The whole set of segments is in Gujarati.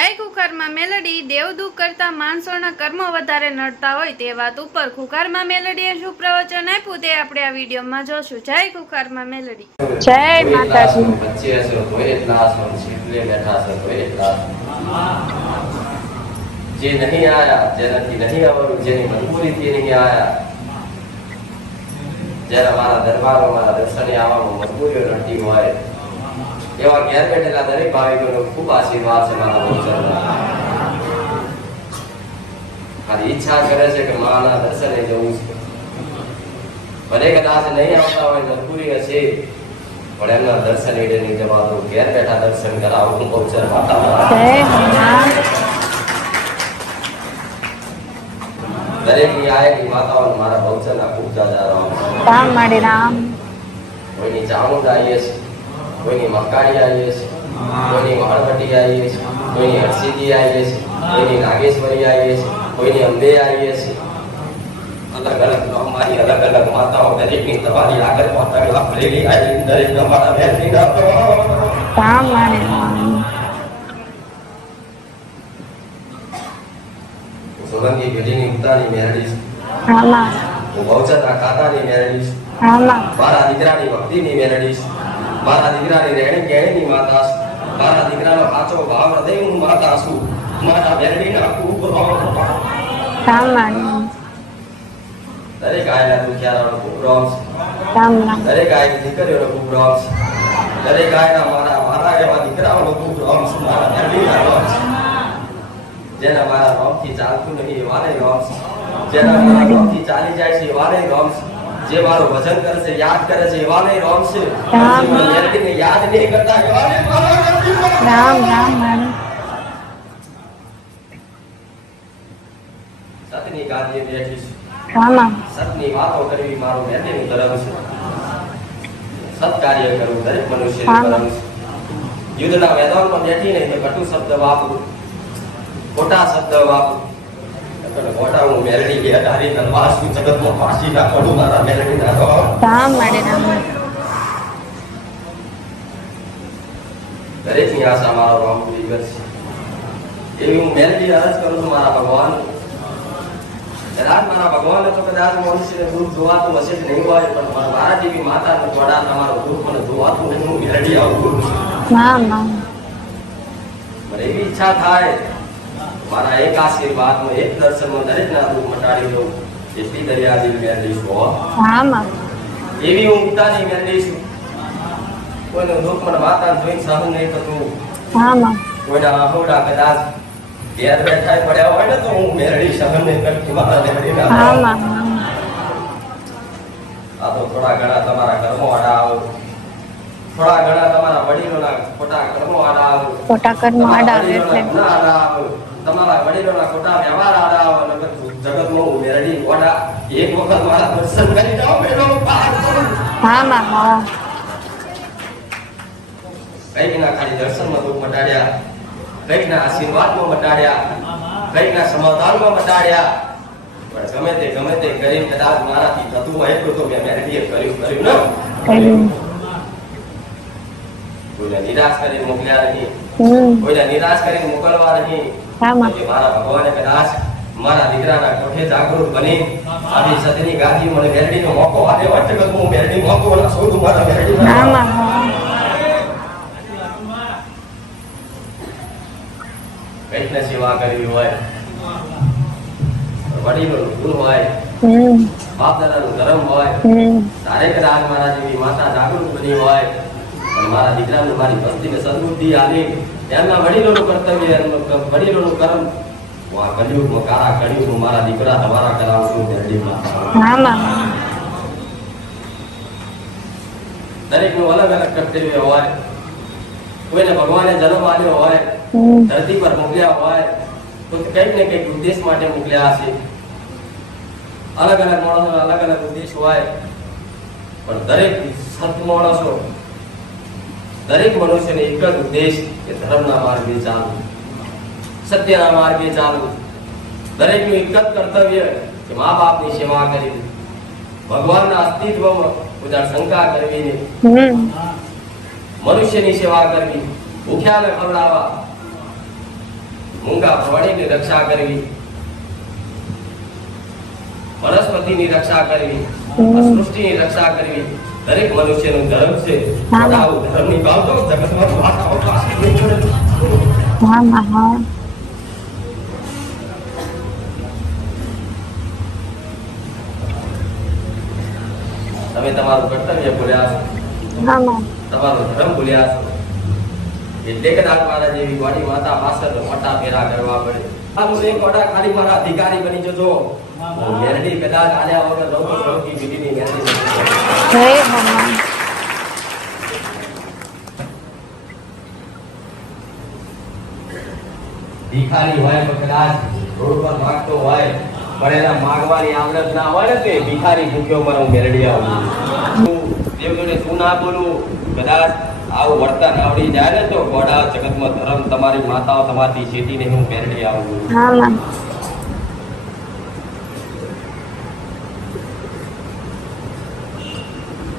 જય ખુખારમાં મેલડી દેવદૂત કરતા માણસોના કર્મો વધારે નડતા હોય તે વાત ઉપર ખુખારમાં મેલડીએ શું પ્રવચન આપ્યું તે આપણે આ વિડીયોમાં જોશું. જય ખુખારમાં મેલડી. જય માતાજી. જે નહીં આયા જેનાથી નહીં આવવાનું જેની મજબૂરીથી નહીં આયા જેના મારા દરબારમાં મારા દર્શને આવવામાં મજબૂરીઓ નડતી હોય એવા ઘેર બેઠેલા દરેક ભાવિકોનો ખૂબ આશીર્વાદ છે મારા ભક્તોના. મારી ઈચ્છા કરે છે કે માના દર્શને જવું છે. ભલે કદાચ નહીં આવતા હોય મજબૂરી હશે પણ એમના દર્શન એડે નહીં જવા દો. ઘેર બેઠા દર્શન કરાવું બહુચર માતા દરેક ની આયેલી માતાઓને મારા બહુચરના ખૂબ જાજા રામ માડી રામ. કોઈની ચામુંડા આવીએ છે, કોઈની મકાડી આવીએ છે, કોઈની વાળવટી આવીએ છે, કોઈની હરસિદ્ધિ આવીએ છે, કોઈની નાગેશ્વરી આવીએ છે, કોઈની અંબે આવીએ છે. અલગ અલગ અમારી અલગ અલગ માતાઓ દરેકની તમારી આગળ માતા ભરેલી આવી દરેક તમારા બેઠી રામ માડી રામ. સોલંકી પેઢીની ઉતારી મેળવી રામા હું બહુચરના ખાતાની મેળવીશ. રામા મારા દીકરાની ભક્તિની મેળવીશ. મારા દીકરાની રહેણી કહેણીની માતા છું. મારા દીકરાનો સાચો ભાવ હૃદયનું માતા છું. મારા મેળવીના ખૂબ રામ માડી દરેક આયેલા દુખિયારાનો ખૂબ રોમ છે. રામ રામ. દરેક આયેલી દીકરીઓનો ખૂબ રોમ છે. દરેક આયેલા મારા એવા દીકરાઓનો ખૂબ રોમ છે. મારા મેળવીના રોમ છે. જેના મારા રોમથી ચાલતું નહીં એવાને રોમ છે. જેના મારા રોમથી ચાલી જાય છે એવાને રોમ છે. જે મારું ભજન કરે છે યાદ કરે છે એવાને રોમ છે. મેળવીને યાદ નહીં કરતા એવાને રામ રામ માડી. સતની ગાદીએ બેઠી છું. રામા સતની વાતો કરવી મારો મેળવીનું ધર્મ છે. સત કાર્ય કરવું દરેક મનુષ્યનું ધર્મ છે. યુદ્ધના મેદાનમાં બેઠી નહીં તો કટુ શબ્દ વાપરું, ખોટા શબ્દ વાપરું. ખોટા હું મેળવી ગયા તારી તલવાર શું જગતમાં ફાંસી ના કરું મારા મેળવી ના રામ માડી રામ. દરેકની આશા મારો રામ પૂરી કરશે એવી હું મેળવી અરજ કરું છું મારા ભગવાન. કદાચ મારા ભગવાન તો કદાચ મનુષ્યને દુઃખ જોવાતું હશે જ નહીં હોય પણ મારા જેવી માતાને જોડા તમારું દુઃખ મને જોવાતું નહીં. હું મેળવી આવું રામ રામ. મને એવી ઈચ્છા થાય મારા એક આશીર્વાદમાં એક દર્શનમાં દરેકના દુઃખ મટાડી દઉં એટલી દરિયાદિલ મેળવી છું. રામા એવી હું પિતાની મેળવી છું. કોઈનું દુઃખ મને માતા જોઈને સહન નહીં થતું. રામા કોઈના આહોડા કદાચ ઘેર બેઠા પડ્યા હોય ને તો હું મેળવી સહન નહીં કરતી મારા મેળવી રામા. આ તો થોડા ઘણા તમારા કર્મો આડા આવો, થોડા ઘણા તમારા વડીલોના ખોટા કર્મો આડા આવો, ખોટા કર્મ આડા આવે એટલે ગુનાહ આડા આવો, તમારા વડીલોના ખોટા વ્યવહાર આડા આવો. નકર જગતમાં હું મેળવી ઓડા એક વખત મારા દર્શન કરી જાઓ મેળો પાર કરો. રામા હા. કઈકના ખાલી દર્શનમાં દુઃખ મટાડ્યા, કઈકના આશીર્વાદમાં મટાડ્યા, કઈકના સમાધાનમાં મટાડ્યા. પણ ગમે તે કરી કદાચ મારાથી થતું હોય એટલું તો મેં મેળવીએ કર્યું ને. કોઈને નિરાશ કરીને મોકલ્યા નહીં, કોઈને નિરાશ કરીને મોકલવા નહીં. રામા મારા ભગવાને કદાચ મારા દીકરાના કોઠે જાગૃત બની આવી સતીની ગાદી મને મેળવીનો મોકો આપ્યો હોય તો હું મેળવી મોકો ના શોધું મારા મેળવી. રામા હા. કઈકને સેવા કરવી હોય, વડીલોનું ગુણ હોય, બાપ દાદાનું ધર્મ હોય, તારે કદાચ મારા જેવી માતા જાગૃત બની હોય પણ મારા દીકરાને મારી ભક્તિને સદબુદ્ધિ આપી એમના વડીલોનું કર્તવ્ય વડીલોનું કર્મ હું આ કળિયુગમાં કારા કળિયુગમાં મારા દીકરા તમારા કરાવશું મેરડીમાં. દરેકનું અલગ અલગ કર્તવ્ય હોય. કોઈને ભગવાને જન્મ આપ્યો હોય, ધરતી પર મોકલ્યા હોય તો કંઈક ને કંઈક ઉદ્દેશ માટે મોકલ્યા હશે. અલગ અલગ માણસો અલગ અલગ ઉદ્દેશ હોય પણ દરેક સત માણસો દરેક મનુષ્યને એક જ ઉદ્દેશ કે ધર્મના માર્ગે ચાલવું, સત્યના માર્ગે ચાલવું. દરેકનું એક જ કર્તવ્ય કે મા બાપની સેવા કરવી, ભગવાનના અસ્તિત્વમાં કોઈ શંકા કરવી નહીં, મનુષ્યની સેવા કરવી, ભૂખ્યાને ખવડાવવા, મૂંગા પ્રાણીની રક્ષા કરવી, વનસ્પતિની રક્ષા કરવી, સૃષ્ટિની રક્ષા કરવી દરેક મનુષ્યનો ધર્મ છે. આવું ધર્મની બાબતો જગતમાં વાતાઓ પાસે નહીં પડે. હા માં હા તમે તમારું કર્તવ્ય ભૂલ્યા છો, હા માં તમારો ધર્મ ભૂલ્યા છો. એટલે કદાચ મારા જેવી ગોડી માતા પાછળ મોટા ફેરા કરવા પડે. આ એક ઓડા ખાલી મારા અધિકારી બની જજો. મેરડી કદાચ આલ્યા વગર લોકો સૌથી બીડીની મેરડી જય હનુમાન ભિખારી હોય તો કદાચ રોડ પર માગતો હોય પણ એના માગવાની આવડત ના હોય ને તે ભિખારી ભૂખ્યો મરો મેરડી આવું. દેવ જોડે શું ના બોલું, કદાચ આવું વર્તન આવડી જાય ને તો ગોડા જગતમાં ધર્મ તમારી માતાઓ તમારી છેટીને હું મેરડી આવું. હા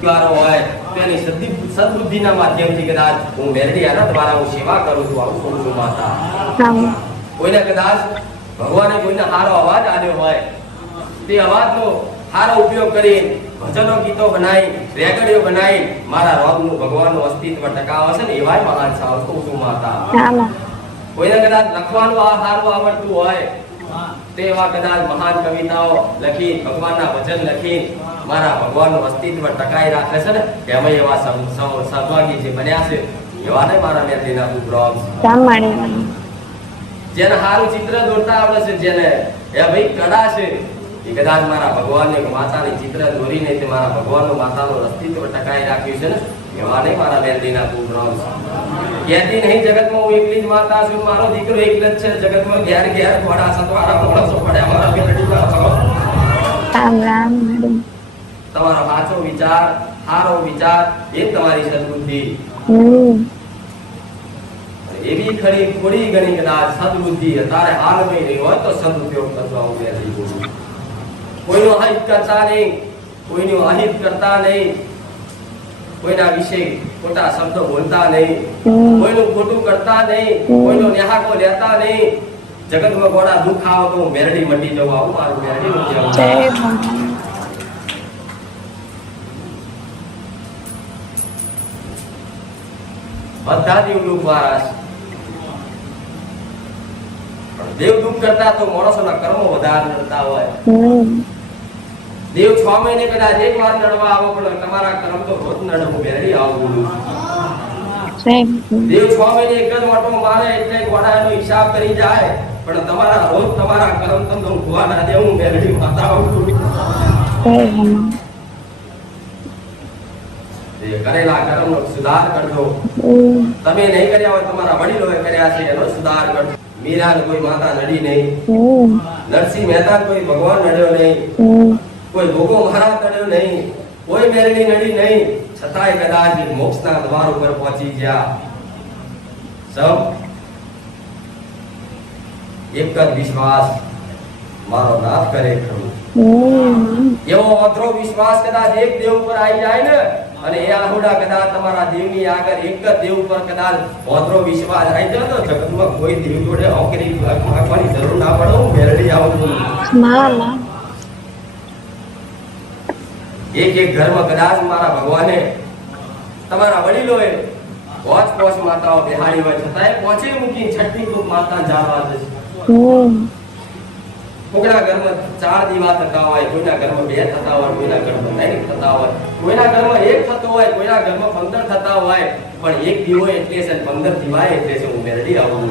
માં હોય તેની સદબુદ્ધિના માધ્યમથી કદાચ હું મેરડી આના દ્વારા હું સેવા કરું છું. આવું કહું છું માતા. હા માં કોઈને કદાચ ભગવાને કોઈને સારો અવાજ આપ્યો હોય તે અવાજનો સારો ઉપયોગ કરી ભજનો ગીતો બનાવી રેકડીઓ બનાવી મારા રોગનું ભગવાનનું અસ્તિત્વ ટકાવે છે ને એવાય મહાન સાવ કહું છું માતા. હા માં કોઈને કદાચ લખવાનું સારું આવડતું હોય તે એવા કદાચ મહાન કવિતાઓ લખી ભગવાનના ભજન લખી મારા ભગવાનનું અસ્તિત્વ ટકાઈ રાખે છે ને એમાં એવા સૌભાગી જે બન્યા છે એવા ને મારા મેરડીના પુત્રો રામાણી જેને સારું ચિત્ર દોરતા આવડે છે, જેને એ ભાઈ કળા છે એ કદાચ મારા ભગવાનને માતાની ચિત્ર દોરીને તે મારા ભગવાનનું માતાનું અસ્તિત્વ ટકાઈ રાખ્યું છે ને એવા નહીં મારા મેરડીના પુત્રો કહેતી નહીં જગતમાં હું એકલી જ માતા છું, મારો દીકરો એક જ છે જગતમાં ઘેર ઘેર ઘોડા સતવારા માણસો પડ્યા મારા મેરડીના રામ રામ મેડમ તમારો સાચો વિચાર સારો વિચાર એ તમારી સદબુદ્ધિ. એવી ખરી થોડી ઘણી કદાચ સદબુદ્ધિ તારે હાલમાં નહીં હોય તો સદુપયોગ કરતો આવું મેરડી બોલું. કોઈનો અહિત કરતા નહીં, કોઈનું અહિત કરતા નહીં, કોઈના વિશે ખોટા શબ્દો બોલતા નહીં, કોઈનું ખોટું કરતા નહીં, કોઈનો ન્યાહાકો લેતા નહીં. જગતમાં ગોળા દુઃખ આવે તો હું મેરડી મટી જવું આવું મારું મેરડી નથી આવું. જય હનુમાન બધા દેવદૂત વાળા છે. પણ દેવદૂત કરતા તો માણસોના કર્મો વધારે નડતા હોય. દેવ 6 મહિને કદાચ એક વાર નડવા આવો પણ તમારા કર્મ તો રોજ નડે. હું મેરડી આવું બોલું. દેવ 6 મહિને એક જ વાટો મારે એટલે ગોડાનો હિસાબ કરી જાય પણ તમારા રોજ તમારા કર્મ તમને ઉભવા ના દે. હું મેરડી માતા આવું બોલું. કરેલા કર્મનો સુધાર કરજો. તમે નહીં કર્યા હોય તમારા વડીલોએ કર્યા છે એનો સુધાર કરજો. મીરાને કોઈ માતા નડી નહીં, નરસિંહ મહેતા કોઈ ભગવાન નડ્યો નહીં, કોઈ ભોગો મહારાજ નડ્યો નહીં, કોઈ મેરડી નડી નહીં, છતાંય કદાચ મોક્ષના દ્વાર ઉપર પહોંચી ગયા. સૌ એક જ વિશ્વાસ મારો નાથ કરે ખરું. એવો અધરો વિશ્વાસ કદાચ એક દેવ ઉપર આવી જાય ને અને એ આહોડા કદાચ તમારા દેવની આગળ એક જ દેવ ઉપર કદાચ અધરો વિશ્વાસ આવી જાય તો જગતમાં કોઈ દેવ જોડે ઓકરી માગવાની જરૂર ના પડે. હું મેરડી આવું. એક એક ઘરમાં કદાચ મારા ભગવાને તમારા વડીલોએ પોચ માતાઓ બેહાડી હોય છતાંય પોચે મૂકી છઠ્ઠી કોક માતા જાળવા જશે. કોઈના ઘરમાં 4 દીવા થતા હોય, કોઈના ઘરમાં 2 થતા હોય, કોઈના ઘરમાં 3 થતા હોય, કોઈના ઘરમાં 1 થતો હોય, કોઈના ઘરમાં 15 થતા હોય પણ એક દીવો એટલે છે 15 દીવા એટલે છે. હું મેરડી આવું.